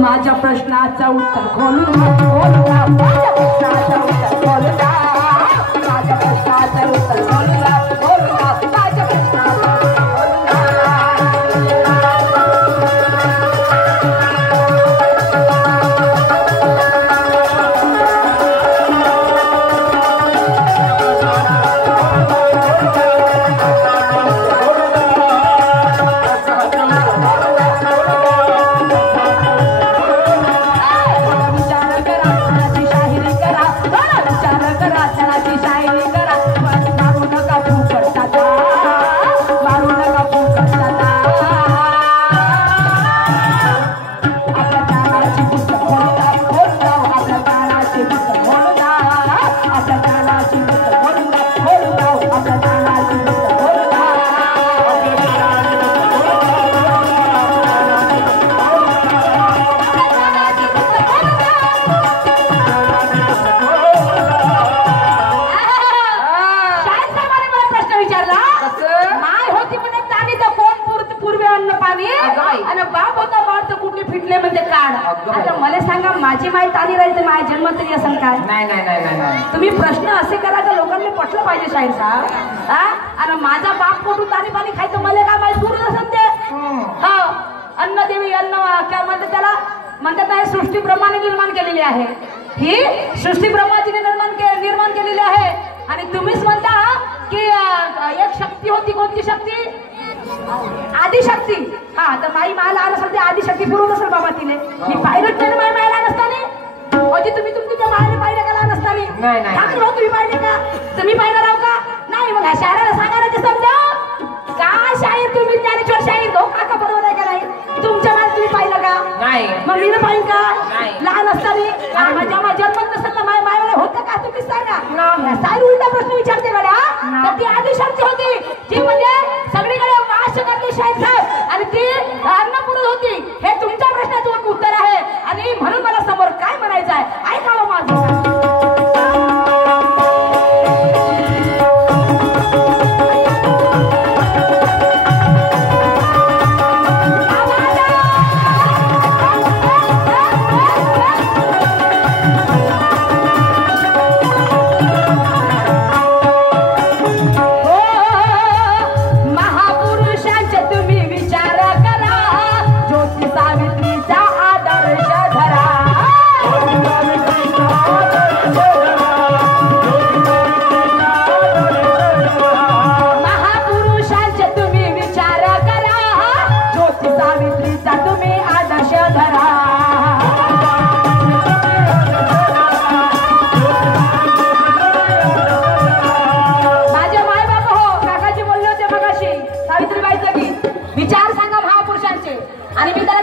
माझ्या प्रश्नाचं उत्तर खोलून माझ्या प्रश्नाचं उत्तर खोलून माझ्या प्रश्नाचं उत्तर खोलून माझ्या प्रश्नाचं माझी माहिती आली राहील माझ्या जन्म तरी असं काय? नाही तुम्ही प्रश्न असे करा का लोकांनी पटलं पाहिजे शाहीर साहेब. आणि माझा बाप कुठून तारी पाणी खायचं मला काय माहिती पूर्ण असं ते हो अन्न देवी अन्न काय म्हणतात त्याला म्हणतात नाही सृष्टी ब्रह्माने निर्माण केलेली आहे. ही सृष्टी ब्रह्माजीने निर्माण केलेली आहे. आणि तुम्हीच म्हणता की एक शक्ती होती. कोणती शक्ती? आदिशक्ती. हा तर माई मायला आलं असेल ते आदिशक्ती पुरवत असेल बाबा तिने. मी पाहिलं नाही माई मायला नसताना अजी तुम्ही तुमच्या मायला पाहिलं का नसताना तुम्ही पाहिले का? तुम्ही पाहिलं राव का? नाही मग ह्या शायराला सांगा ते समजा काय शाहीर तुम्ही ज्ञानेश्वर शाहीर हो काका बरोबर आहे का नाही? तुमच्या मायला तुम्ही पाहिलं का? नाही. मग मी पाहिलं का लहान असताना माझ्या जन्मत नसेल ना माय मायला होतं का? तुम्ही सांगा. साहेब उलटा प्रश्न विचारते मला तर ती आदिशक्ती होती जी म्हणजे सगळीकडे वास करते शाहीर साहेब आणि ती अन्नपूर्ण होती. हे तुमच्या प्रश्नाचं उत्तर आहे. आणि म्हणून मला समोर काय म्हणायचं आहे ऐकावं माझं. आणि मी त्याला